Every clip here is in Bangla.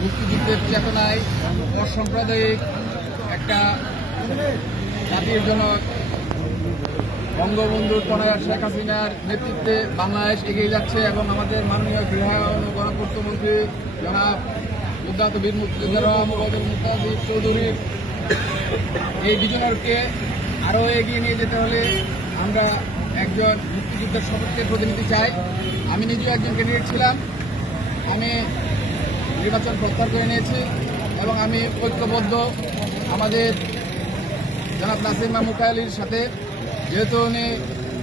মুক্তিযুদ্ধের চেতনায় অসাম্প্রদায়িক একটা জাতির জনক বঙ্গবন্ধু প্রণয় শেখ হাসিনার নেতৃত্বে বাংলাদেশ এগিয়ে যাচ্ছে এবং আমাদের মাননীয় গৃহায়ন গণপূর্তমন্ত্রী জনাব উদ্যাত বীর মুক্তিযোদ্ধা মুক্তাদির চৌধুরীর এই বিজনেরকে আরও এগিয়ে নিয়ে যেতে হলে আমরা একজন মুক্তিযুদ্ধের সপক্ষের প্রতিনিধি চাই। আমি নিজেও একজন ক্যান্ডিডেট ছিলাম আমি নির্বাচন প্রত্যাহার করে নিয়েছি এবং আমি ঐক্যবদ্ধ আমাদের জনাব নাসিম আলীর সাথে, যেহেতু উনি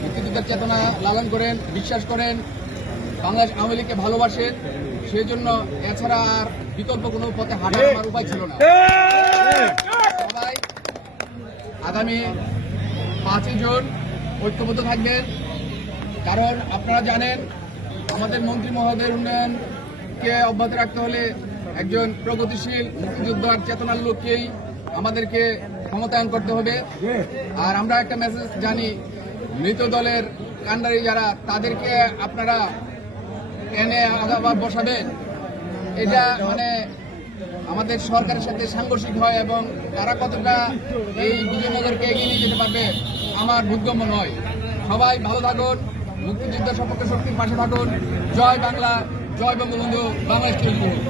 মুক্তিযুদ্ধের চেতনা লালন করেন, বিশ্বাস করেন, বাংলাদেশ আওয়ামী লীগকে ভালোবাসেন সেই জন্য এছাড়া আর বিকল্প কোনো পথে হাঁটার আমার উপায় ছিল না। সবাই আগামী পাঁচই জুন ঐক্যবদ্ধ থাকবেন, কারণ আপনারা জানেন আমাদের মন্ত্রী মহোদয়ের উন্নয়নকে অব্যাহত রাখতে হলে একজন প্রগতিশীল মুক্তিযোদ্ধার চেতনার লোককেই আমাদেরকে ক্ষমতায়ন করতে হবে। আর আমরা একটা মেসেজ জানি, মৃত দলের কান্ডারি যারা, তাদেরকে আপনারা এনে আবার বসাবেন। এটা মানে আমাদের সরকারের সাথে সাংঘর্ষিক হয় এবং তারা কতটা এই বিজয়নগরকে এগিয়ে নিয়ে যেতে পারবে, আমার বোধগম্য নয়। সবাই ভালো থাকুন মুক্তিযুদ্ধের সপক্ষে শক্তির পাশে থাকুন। জয় বাংলা। জয় বঙ্গবন্ধু বাংলাদেশ তৈরি করুন।